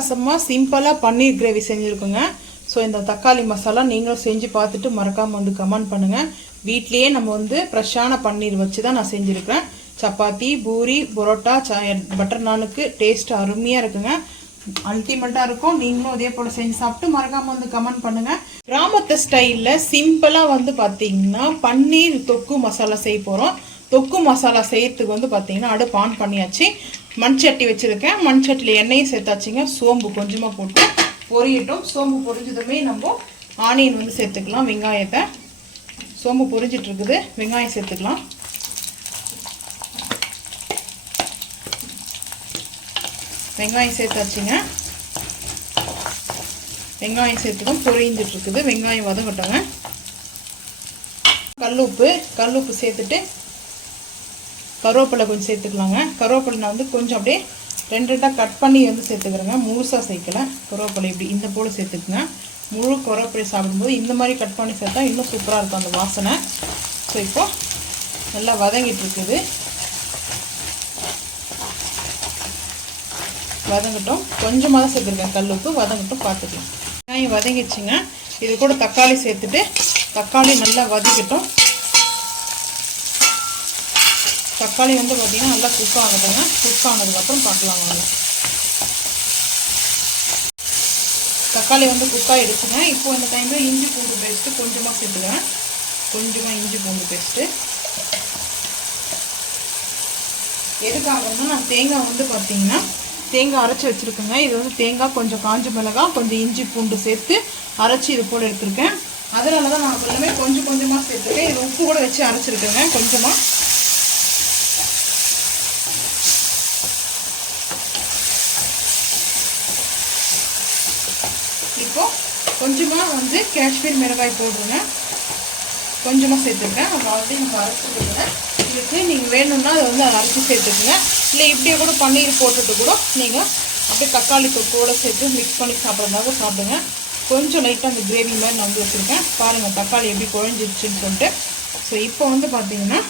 அட்டகாசமாக சிம்பிளாக பன்னீர் gravy செஞ்சுருக்குங்க. So இந்த தக்காளி மசாலா நீங்களும் செஞ்சு பார்த்துட்டு மறக்காமல் வந்து கமெண்ட் பண்ணுங்கள். வீட்லேயே நம்ம வந்து ஃப்ரெஷ்ஷான பன்னீர் வச்சு தான் நான் செஞ்சுருக்கிறேன். சப்பாத்தி, பூரி, பரோட்டா, பட்டர் நானுக்கு டேஸ்ட் அருமையாக இருக்குங்க. அல்டிமேட்டாக இருக்கும். நீங்களும் அதே போல் செஞ்சு சாப்பிட்டு மறக்காமல் வந்து கமெண்ட் பண்ணுங்கள். கிராமத்து ஸ்டைலில் சிம்பிளாக வந்து பார்த்தீங்கன்னா பன்னீர் தொக்கு மசாலா செய்ய போகிறோம். தொக்கு மசாலா செய்யறதுக்கு வந்து பார்த்தீங்கன்னா அடுப்பு ஆன் பண்ணியாச்சு. மண் சட்டி வச்சுருக்கேன். மண் சட்டியில் எண்ணெயும் சேர்த்தாச்சுங்க. சோம்பு கொஞ்சமாக போட்டு பொரியட்டும். சோம்பு பொரிஞ்சதுமே நம்ம ஆனியன் வந்து சேர்த்துக்கலாம். வெங்காயத்தை சோம்பு பொரிஞ்சிட்டு இருக்குது. வெங்காயம் சேர்த்துக்கலாம். வெங்காயம் சேர்த்தாச்சுங்க. வெங்காயம் சேர்த்துக்கோம். பொரிஞ்சிட்டு இருக்குது. வெங்காயம் வதங்கட்டோங்க. கல்லுப்பு சேர்த்துட்டு கருவேப்பிலை கொஞ்சம் சேர்த்துக்கலாங்க. கருவேப்பிலை நான் வந்து கொஞ்சம் அப்படியே ரெண்டாக கட் பண்ணி வந்து சேர்த்துக்கிறேங்க. முழுசாக சேர்க்கலை. கருவேப்பிலை இப்படி இந்த போல் சேர்த்துக்குங்க. முழு கருவேப்பிலை சாப்பிடும்போது இந்த மாதிரி கட் பண்ணி சேர்த்தா இன்னும் சூப்பராக இருக்கும் அந்த வாசனை. ஸோ இப்போ நல்லா வதங்கிட்டு இருக்குது. வதங்கட்டும். கொஞ்சமாக தான் சேர்த்துருக்கேன் கல்லுப்பு. வதங்கட்டும், பார்த்துக்கலாம். வெங்காயம் வதங்கிடுச்சுங்க. இது கூட தக்காளி சேர்த்துட்டு தக்காளி நல்லா வதக்கட்டும். தக்காளி வந்து பார்த்திங்கன்னா நல்லா குக் ஆகுதுங்க. குக் ஆனதுக்கப்புறம் பார்க்கலாம் வாங்க. தக்காளி வந்து குக் ஆகிடுச்சுங்க. இப்போ இந்த டைமில் இஞ்சி பூண்டு பேஸ்ட்டு கொஞ்சமாக சேர்த்துக்கிறேன். கொஞ்சமாக இஞ்சி பூண்டு பேஸ்ட்டு எதுக்காகன்னா நான் தேங்காய் வந்து பார்த்திங்கன்னா தேங்காய் அரைச்சி வச்சுருக்கேங்க. இது வந்து தேங்காய் கொஞ்சம் காஞ்ச மிளகாய் கொஞ்சம் இஞ்சி பூண்டு சேர்த்து அரைச்சி இது போல் எடுத்துருக்கேன். அதனால தான் நான் எல்லாமே கொஞ்சம் கொஞ்சமாக சேர்த்துருக்கேன். இது உப்பு கூட வச்சு அரைச்சிருக்கேங்க கொஞ்சமாக. இப்போ கொஞ்சமாக வந்து காஷ்மீர் மிளகாய் போடுங்க. கொஞ்சமாக சேர்த்துருக்கேன். அது ஆல்ரெடி நம்ம அரைச்சிருக்கேன். இதுக்கு நீங்கள் வேணும்னா அதை வந்து அரைச்சி சேர்த்துக்குங்க. இல்லை இப்படியே கூட பன்னீர் போட்டுட்டு கூட நீங்கள் அப்படியே தக்காளி தொக்கோடு சேர்த்து மிக்ஸ் பண்ணி சாப்பிட்றதாக சாப்பிடுங்க. கொஞ்சம் லைட்டாக அந்த கிரேவி மாதிரி நான் வந்து வச்சுருக்கேன். பாருங்கள் தக்காளி எப்படி குழஞ்சிருச்சுன்னு சொல்லிட்டு. ஸோ இப்போ வந்து பார்த்திங்கன்னா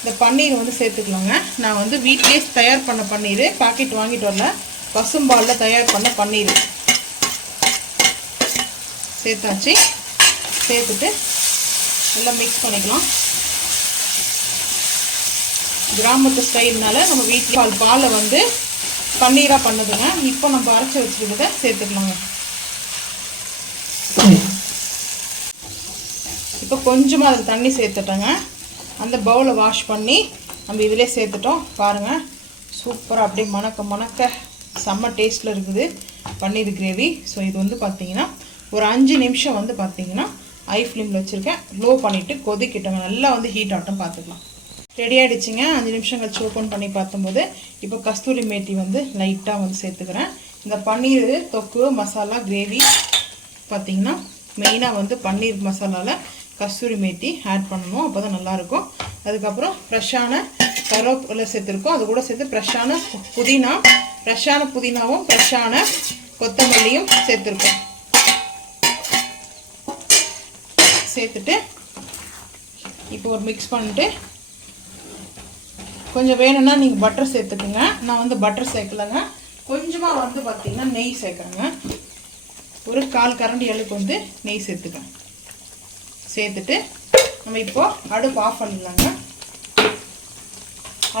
இந்த பன்னீர் வந்து சேர்த்துக்கலாங்க. நான் வந்து வீட்லேயே தயார் பண்ண பன்னீர், பாக்கெட் வாங்கிட்டு வரல, பசும்பாலில் தயார் பண்ண பன்னீர் சேர்த்தாச்சு. சேர்த்துட்டு நல்லா மிக்ஸ் பண்ணிக்கலாம். கிராமத்து ஸ்டைல்னால நம்ம வீட்டில் பாலை வந்து பன்னீராக பண்ணுதுங்க. இப்போ நம்ம அரைச்சி வச்சுருக்கிறத சேர்த்துக்கலாங்க. இப்போ கொஞ்சமாக அதில் தண்ணி சேர்த்துட்டோங்க. அந்த பவுலை வாஷ் பண்ணி நம்ம இதிலே சேர்த்துட்டோம். பாருங்கள் சூப்பராக அப்படியே மணக்க செம்ம டேஸ்ட்டில் இருக்குது பன்னீர் கிரேவி. ஸோ இது வந்து பார்த்திங்கன்னா ஒரு 5 நிமிஷம் வந்து பார்த்திங்கன்னா ஹை ஃப்ளேமில் வச்சுருக்கேன். லோ பண்ணிவிட்டு கொதிக்கிட்டோங்க. நல்லா வந்து ஹீட் ஆட்டம் பார்த்துக்கலாம். ரெடி ஆகிடுச்சிங்க. 5 நிமிஷம் கழிச்சு ஓப்பன் பண்ணி பார்க்கும்போது இப்போ கஸ்தூரி மேத்தி வந்து லைட்டாக வந்து சேர்த்துக்கிறேன். இந்த பன்னீர் தொக்கு மசாலா கிரேவி பார்த்திங்கன்னா மெயினாக வந்து பன்னீர் மசாலாவில் கஸ்தூரி மேத்தி ஆட் பண்ணணும். அப்போ தான் நல்லாயிருக்கும். அதுக்கப்புறம் ஃப்ரெஷ்ஷான கருவேப்பிலை சேர்த்துருக்கோம். அது கூட சேர்த்து ஃப்ரெஷ்ஷான புதினாவும் ஃப்ரெஷ்ஷான கொத்தமல்லியும் சேர்த்துருக்கோம். சேர்த்துட்டு இப்போ ஒரு மிக்ஸ் பண்ணிட்டு கொஞ்சம் வேணும்னா நீங்கள் பட்டர் சேர்த்துக்குங்க. நான் வந்து பட்டர் சேர்க்கலைங்க. கொஞ்சமாக வந்து பார்த்திங்கன்னா நெய் சேர்க்குறேங்க. ஒரு 1/4 கரண்டி அளவுக்கு வந்து நெய் சேர்த்துக்கேன். சேர்த்துட்டு நம்ம இப்போது அடுப்பு ஆஃப் பண்ணிடலாங்க.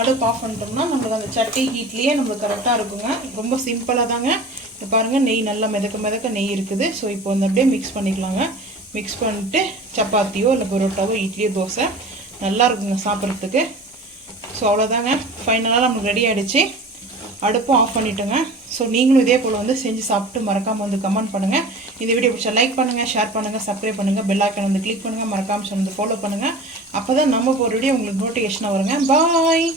அடுப்பு ஆஃப் பண்ணிட்டோம்னா நம்மளுக்கு அந்த சட்டி ஹீட்லேயே நம்மளுக்கு கரெக்டாக இருக்குங்க. ரொம்ப சிம்பிளாக தாங்க. இப்போ பாருங்கள் நெய் நல்லா மிதக்க நெய் இருக்குது. ஸோ இப்போ வந்து அப்படியே மிக்ஸ் பண்ணிக்கலாங்க. மிக்ஸ் பண்ணிட்டு சப்பாத்தியோ இல்லை பரோட்டாவோ இட்லியோ தோசை நல்லா இருக்குங்க சாப்பிட்றதுக்கு. ஸோ அவ்வளோதாங்க. ஃபைனலாக நம்மளுக்கு ரெடி ஆகிடுச்சு. அடுப்பும் ஆஃப் பண்ணிட்டோங்க. ஸோ நீங்களும் இதே போல் வந்து செஞ்சு சாப்பிட்டு மறக்காமல் வந்து கமெண்ட் பண்ணுங்கள். இந்த வீடியோ பிடிச்சா லைக் பண்ணுங்கள், ஷேர் பண்ணுங்கள், சப்ஸ்கிரைப் பண்ணுங்கள், பெல் ஐக்கான் வந்து கிளிக் பண்ணுங்கள், மறக்காமல் வந்து ஃபாலோ பண்ணுங்கள். அப்போ தான் நம்ம ஒரு வீடியோ உங்களுக்கு நோட்டிஃபிகேஷனாக வருங்க. பாய்.